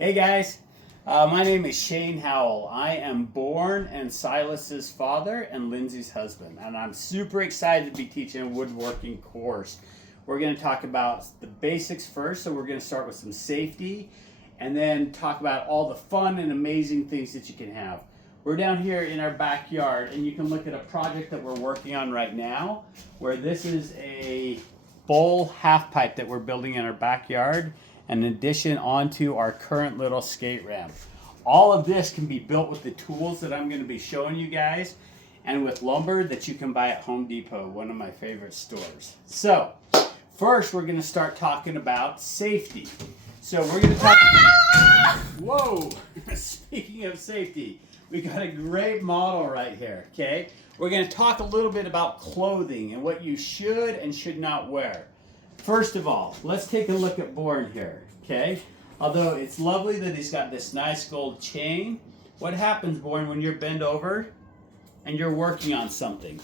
Hey guys, my name is Shane Howell. I am Born and Silas's father and Lindsay's husband, and I'm super excited to be teaching a woodworking course. We're going to talk about the basics first, so we're going to start with some safety, and then talk about all the fun and amazing things that you can have. We're down here in our backyard, and you can look at a project that we're working on right now, where this is a bowl half pipe that we're building in our backyard, in addition onto our current little skate ramp. All of this can be built with the tools that I'm going to be showing you guys, and with lumber that you can buy at Home Depot, one of my favorite stores. So, first we're going to start talking about safety. So we're going to talk... Whoa! Speaking of safety, we got a great model right here, okay? We're going to talk a little bit about clothing and what you should and should not wear. First of all, let's take a look at Born here, okay? Although it's lovely that he's got this nice gold chain, what happens, Born, when you're bent over and you're working on something?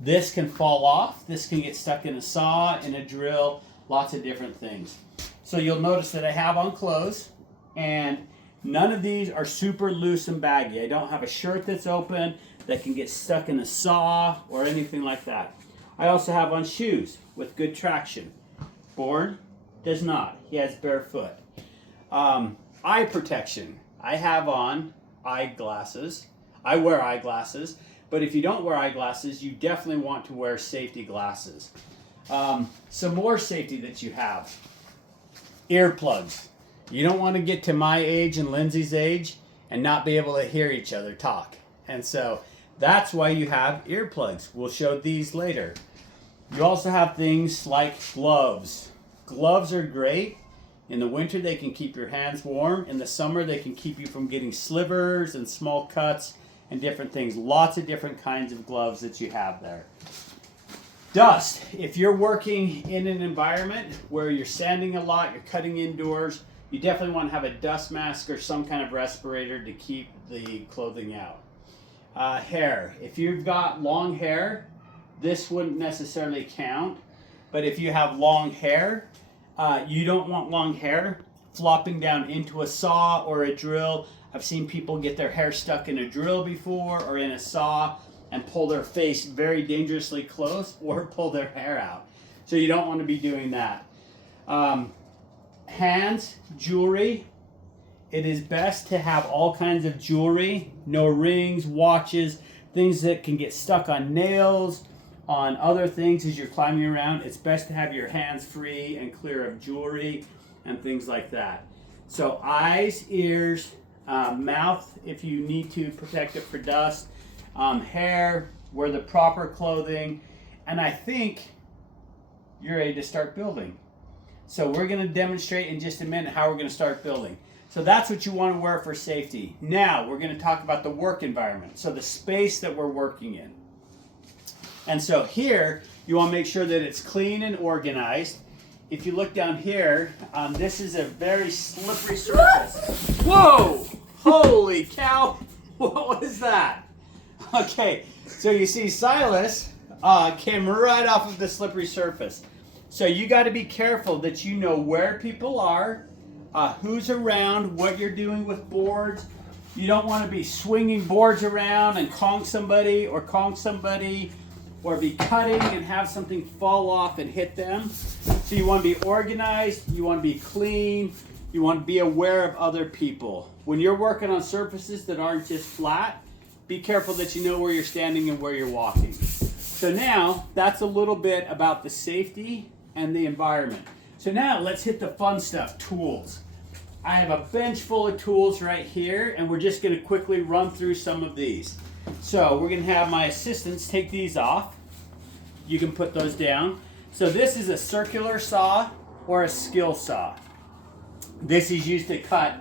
This can fall off, this can get stuck in a saw, in a drill, lots of different things. So you'll notice that I have on clothes, and none of these are super loose and baggy. I don't have a shirt that's open that can get stuck in a saw or anything like that. I also have on shoes with good traction. Born does not. He has barefoot. Eye protection. I have on eyeglasses. I wear eyeglasses, but if you don't wear eyeglasses, you definitely want to wear safety glasses. Some more safety that you have. Earplugs. You don't want to get to my age and Lindsay's age and not be able to hear each other talk. And so that's why you have earplugs. We'll show these later. You also have things like gloves. Gloves are great. In the winter, they can keep your hands warm. In the summer, they can keep you from getting slivers and small cuts and different things. Lots of different kinds of gloves that you have there. Dust. If you're working in an environment where you're sanding a lot, you're cutting indoors, you definitely want to have a dust mask or some kind of respirator to keep the clothing out. Hair. If you've got long hair, this wouldn't necessarily count, but if you have long hair, you don't want long hair flopping down into a saw or a drill. I've seen people get their hair stuck in a drill before or in a saw and pull their face very dangerously close or pull their hair out. So you don't want to be doing that. Hands, jewelry. It is best to have all kinds of jewelry, no rings, watches, things that can get stuck on nails, on other things as you're climbing around. It's best to have your hands free and clear of jewelry and things like that. So eyes, ears, mouth if you need to protect it for dust, hair, wear the proper clothing, and I think you're ready to start building. So we're going to demonstrate in just a minute how we're going to start building. So that's what you want to wear for safety. Now we're going to talk about the work environment, so the space that we're working in. And so here, you want to make sure that it's clean and organized. If you look down here, this is a very slippery surface. Whoa! Holy cow! What was that? Okay, so you see Silas came right off of the slippery surface. So you got to be careful that you know where people are, who's around, what you're doing with boards. You don't want to be swinging boards around and conk somebody, or be cutting and have something fall off and hit them. So you want to be organized, you want to be clean, you want to be aware of other people. When you're working on surfaces that aren't just flat, be careful that you know where you're standing and where you're walking. So now, that's a little bit about the safety and the environment. So now, let's hit the fun stuff, tools. I have a bench full of tools right here, and we're just going to quickly run through some of these. So we're going to have my assistants take these off. You can put those down. So this is a circular saw or a skill saw. This is used to cut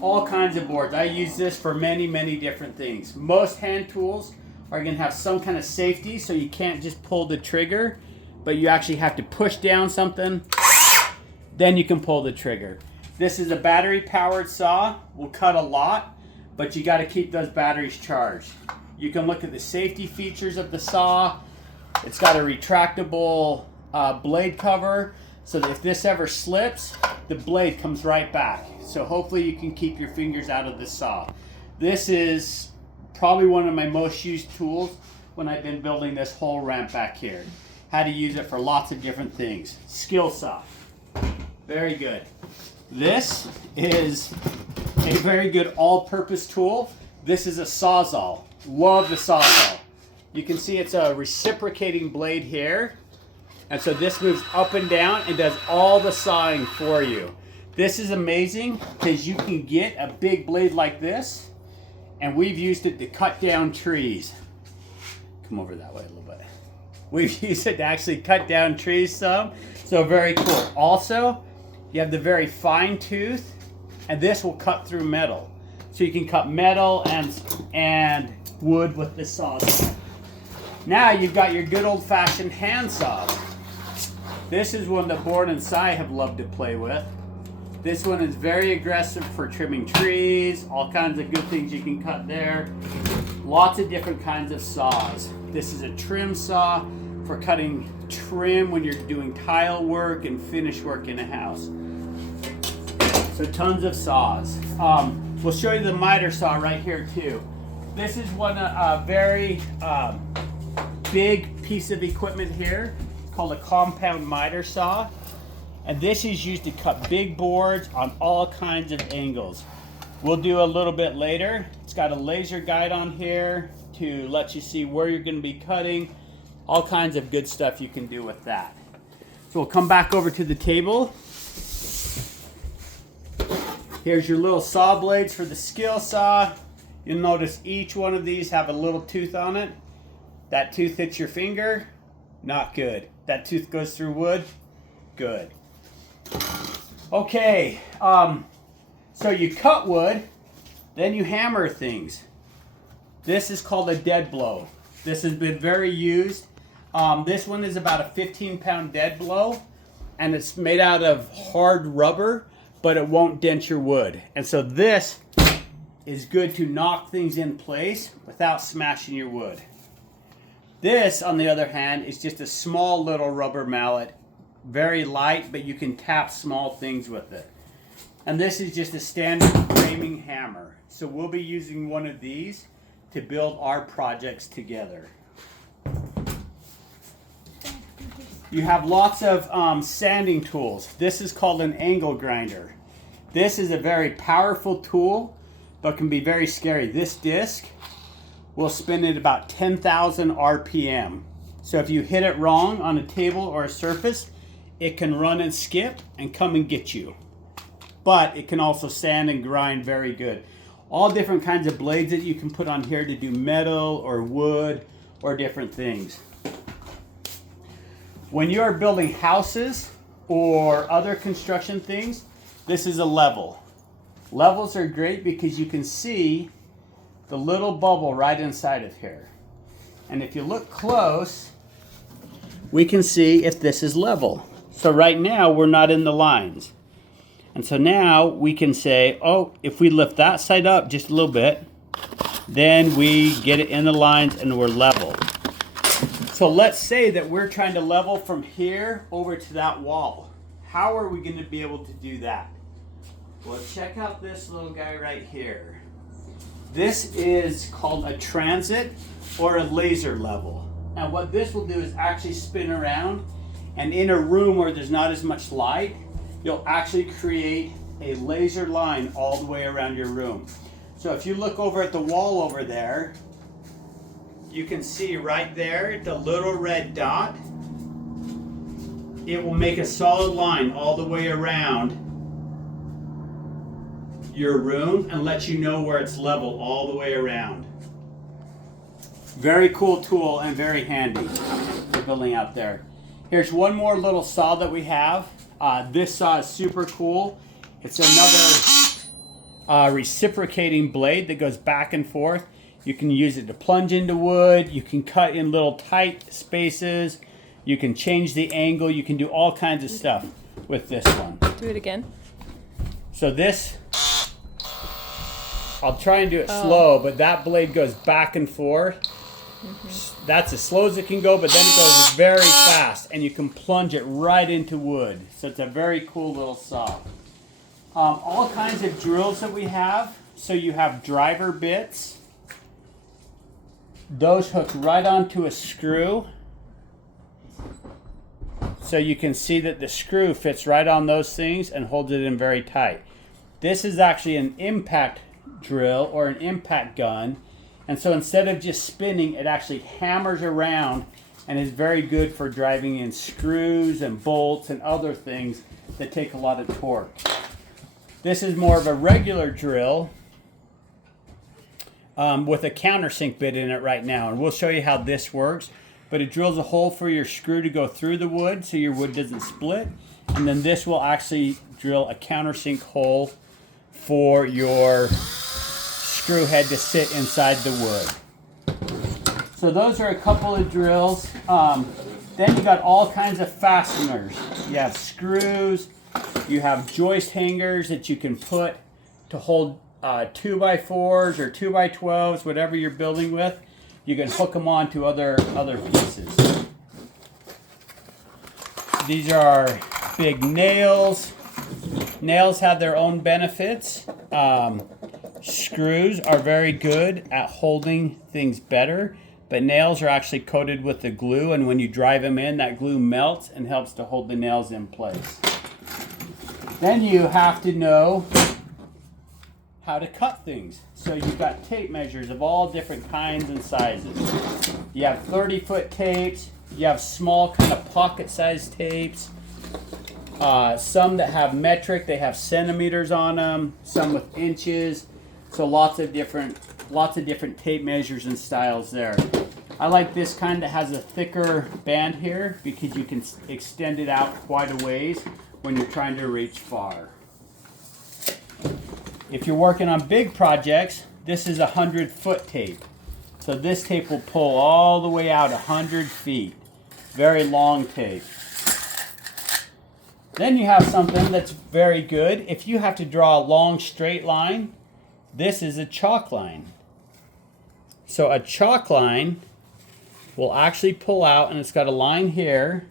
all kinds of boards. I use this for many, many different things. Most hand tools are going to have some kind of safety, so you can't just pull the trigger, but you actually have to push down something, then you can pull the trigger. This is a battery-powered saw. Will cut a lot, but you got to keep those batteries charged. You can look at the safety features of the saw. It's got a retractable blade cover, so that if this ever slips, the blade comes right back. So hopefully you can keep your fingers out of the saw. This is probably one of my most used tools when I've been building this whole ramp back here. How to use it for lots of different things. Skill saw. Very good. This is a very good all-purpose tool. This is a Sawzall. Love the Sawzall. You can see it's a reciprocating blade here. And so this moves up and down and does all the sawing for you. This is amazing because you can get a big blade like this, and we've used it to cut down trees. Come over that way a little bit. We've used it to actually cut down trees some. So very cool. Also, you have the very fine tooth, and this will cut through metal. So you can cut metal and wood with the saw. Now you've got your good old-fashioned handsaw. This is one that Born and Cy have loved to play with. This one is very aggressive for trimming trees, all kinds of good things you can cut there. Lots of different kinds of saws. This is a trim saw for cutting trim when you're doing tile work and finish work in a house. So tons of saws. We'll show you the miter saw right here too. This is one very big piece of equipment here called a compound miter saw, and this is used to cut big boards on all kinds of angles. We'll do a little bit later. It's got a laser guide on here to let you see where you're going to be cutting. All kinds of good stuff you can do with that. So we'll come back over to the table. Here's your little saw blades for the skill saw. You'll notice each one of these have a little tooth on it. That tooth hits your finger, not good. That tooth goes through wood, good. Okay, so you cut wood, then you hammer things. This is called a dead blow. This has been very used. This one is about a 15-pound dead blow, and it's made out of hard rubber, but it won't dent your wood. And so this is good to knock things in place without smashing your wood. This, on the other hand, is just a small little rubber mallet, very light, but you can tap small things with it. And this is just a standard framing hammer. So we'll be using one of these to build our projects together. You have lots of sanding tools. This is called an angle grinder. This is a very powerful tool, but can be very scary. This disc will spin at about 10,000 RPM. So if you hit it wrong on a table or a surface, it can run and skip and come and get you. But it can also sand and grind very good. All different kinds of blades that you can put on here to do metal or wood or different things. When you are building houses or other construction things, this is a level. Levels are great because you can see the little bubble right inside of here. And if you look close, we can see if this is level. So right now we're not in the lines. And so now we can say, oh, if we lift that side up just a little bit, then we get it in the lines and we're level. So let's say that we're trying to level from here over to that wall. How are we going to be able to do that? Well, check out this little guy right here. This is called a transit or a laser level. And what this will do is actually spin around, and in a room where there's not as much light, you'll actually create a laser line all the way around your room. So if you look over at the wall over there, you can see right there the little red dot. It will make a solid line all the way around your room and let you know where it's level all the way around. Very cool tool and very handy for building out there. Here's one more little saw that we have. This saw is super cool. It's another reciprocating blade that goes back and forth. You can use it to plunge into wood. You can cut in little tight spaces. You can change the angle. You can do all kinds of stuff with this one. Do it again. So this, I'll try and do it slow, but that blade goes back and forth. Mm-hmm. That's as slow as it can go, but then it goes very fast, and you can plunge it right into wood. So it's a very cool little saw. All kinds of drills that we have. So you have driver bits. Those hook right onto a screw. So you can see that the screw fits right on those things and holds it in very tight. This is actually an impact drill or an impact gun. And so instead of just spinning, it actually hammers around and is very good for driving in screws and bolts and other things that take a lot of torque. This is more of a regular drill with a countersink bit in it right now. And we'll show you how this works. But it drills a hole for your screw to go through the wood so your wood doesn't split. And then this will actually drill a countersink hole for your screw head to sit inside the wood. So those are a couple of drills. Then you got all kinds of fasteners. You have screws, you have joist hangers that you can put to hold 2x4s or 2x12s, whatever you're building with. You can hook them on to other pieces. These are big nails. Nails have their own benefits. Screws are very good at holding things better, but nails are actually coated with the glue, and when you drive them in, that glue melts and helps to hold the nails in place. Then you have to know how to cut things. So you've got tape measures of all different kinds and sizes. You have 30-foot tapes. You have small kind of pocket-sized tapes. Some that have metric, they have centimeters on them. Some with inches. So lots of different tape measures and styles there. I like this kind that has a thicker band here because you can extend it out quite a ways when you're trying to reach far. If you're working on big projects, this is 100-foot tape. So this tape will pull all the way out 100 feet. Very long tape. Then you have something that's very good. If you have to draw a long straight line, this is a chalk line. So a chalk line will actually pull out, and it's got a line here.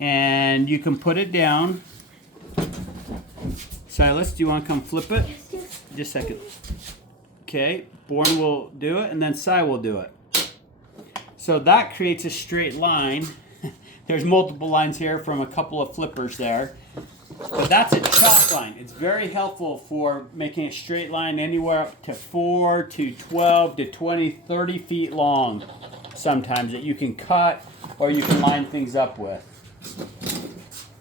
And you can put it down. Silas, do you want to come flip it? Just a second. Okay, Born will do it, and then Si will do it. So that creates a straight line. There's multiple lines here from a couple of flippers there. But that's a chalk line. It's very helpful for making a straight line anywhere up to 4 to 12 to 20, 30 feet long sometimes that you can cut or you can line things up with.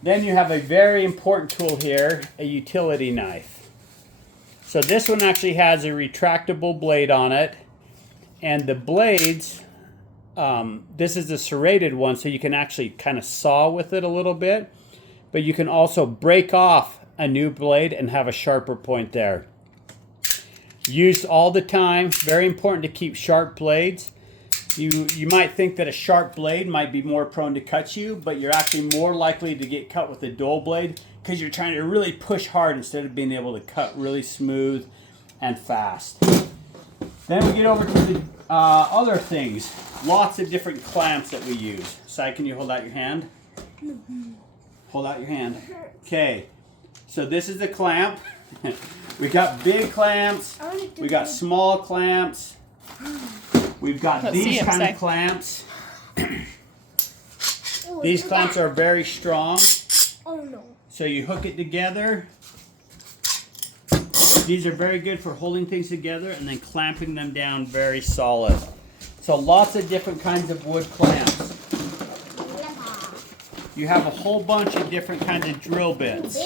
Then you have a very important tool here, a utility knife. So this one actually has a retractable blade on it, and the blades, this is a serrated one, so you can actually kind of saw with it a little bit, but you can also break off a new blade and have a sharper point there. Used all the time, very important to keep sharp blades. You might think that a sharp blade might be more prone to cut you, but you're actually more likely to get cut with a dull blade because you're trying to really push hard instead of being able to cut really smooth and fast. Then we get over to the other things. Lots of different clamps that we use. Si, can you hold out your hand? Hold out your hand. Okay, so this is the clamp. We got big clamps. We got small clamps. We've got these kind of clamps. These clamps are very strong. So you hook it together. These are very good for holding things together and then clamping them down very solid. So lots of different kinds of wood clamps. You have a whole bunch of different kinds of drill bits.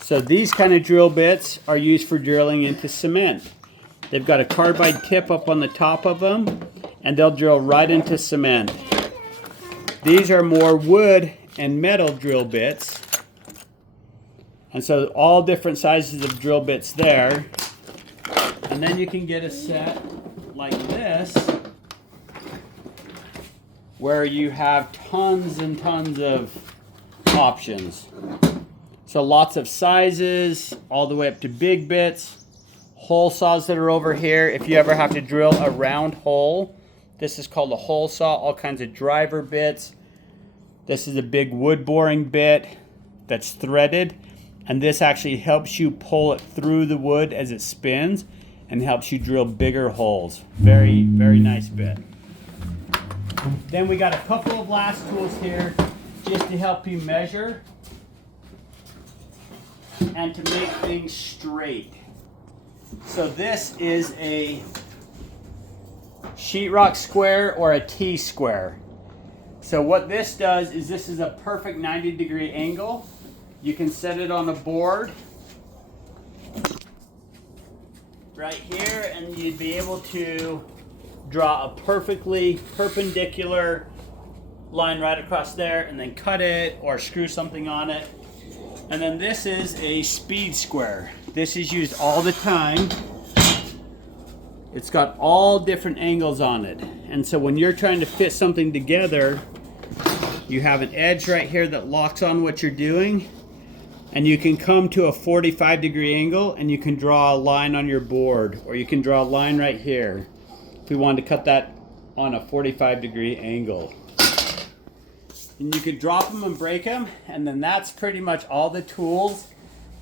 So these kind of drill bits are used for drilling into cement. They've got a carbide tip up on the top of them, and they'll drill right into cement. These are more wood and metal drill bits. And so all different sizes of drill bits there. And then you can get a set like this, where you have tons and tons of options. So lots of sizes, all the way up to big bits. Hole saws that are over here. If you ever have to drill a round hole, this is called a hole saw. All kinds of driver bits. This is a big wood boring bit that's threaded, and this actually helps you pull it through the wood as it spins and helps you drill bigger holes. Very, very nice bit. Then we got a couple of last tools here just to help you measure and to make things straight. So this is a sheetrock square or a T-square. So what this does is this is a perfect 90-degree angle. You can set it on a board right here, and you'd be able to draw a perfectly perpendicular line right across there and then cut it or screw something on it. And then this is a speed square. This is used all the time. It's got all different angles on it. And so when you're trying to fit something together, you have an edge right here that locks on what you're doing, and you can come to a 45-degree angle and you can draw a line on your board, or you can draw a line right here if we wanted to cut that on a 45-degree angle. And you could drop them and break them, and then that's pretty much all the tools,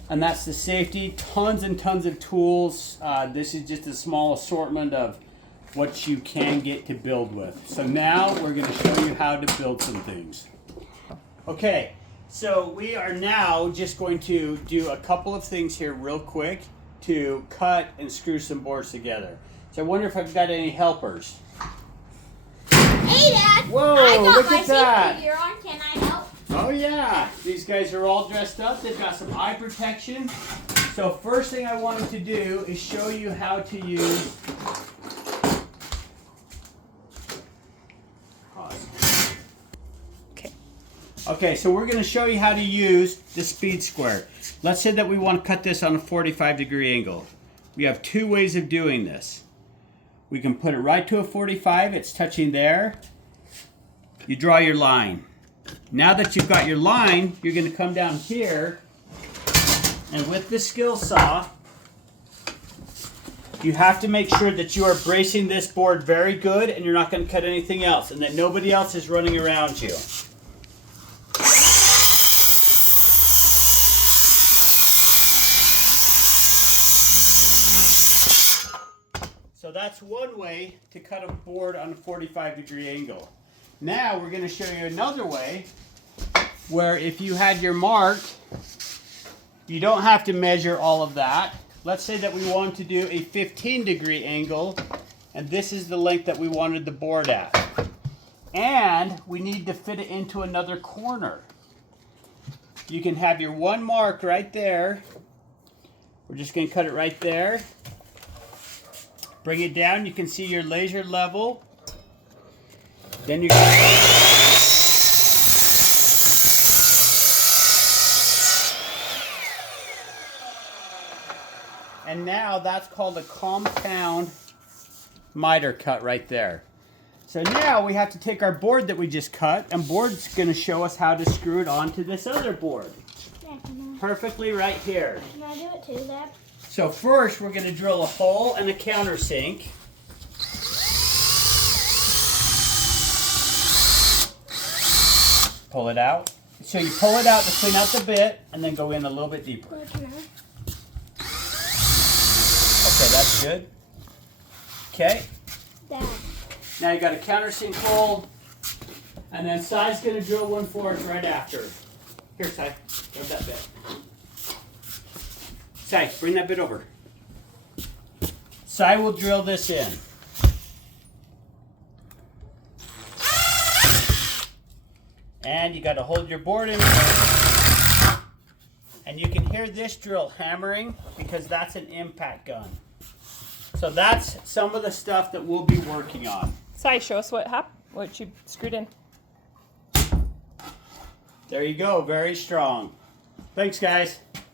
and that's the safety. Tons and tons of tools. This is just a small assortment of what you can get to build with. So now we're going to show you how to build some things. Okay, so we are now just going to do a couple of things here real quick to cut and screw some boards together. So I wonder if I've got any helpers. Hey, Dad! Whoa, I got look my at that! safety gear on. Can I help? Oh yeah, these guys are all dressed up. They've got some eye protection. So first thing I wanted to do is show you how to use Okay, so we're going to show you how to use the speed square. Let's say that we want to cut this on a 45-degree angle. We have two ways of doing this. We can put it right to a 45, it's touching there. You draw your line. Now that you've got your line, you're going to come down here, and with the skill saw, you have to make sure that you are bracing this board very good and you're not going to cut anything else, and that nobody else is running around you. So that's one way to cut a board on a 45-degree angle. Now we're going to show you another way where if you had your mark, you don't have to measure all of that. Let's say that we want to do a 15-degree angle, and this is the length that we wanted the board at. And we need to fit it into another corner. You can have your one mark right there. We're just going to cut it right there. Bring it down, you can see your laser level. Then you're going to... And now that's called a compound miter cut right there. So now we have to take our board that we just cut, and board's going to show us how to screw it onto this other board. Perfectly right here. Can I do it too, Dad? So first we're going to drill a hole and a countersink. Pull it out. So you pull it out to clean out the bit and then go in a little bit deeper. Okay, that's good. Okay. Dad. Now you got a countersink hole, and then Sai's going to drill one for us right after. Here, Sai, grab that bit. Sai, bring that bit over. Sai will drill this in. And you got to hold your board in. And you can hear this drill hammering because that's an impact gun. So that's some of the stuff that we'll be working on. Sai, show us what you screwed in. There you go, very strong. Thanks, guys.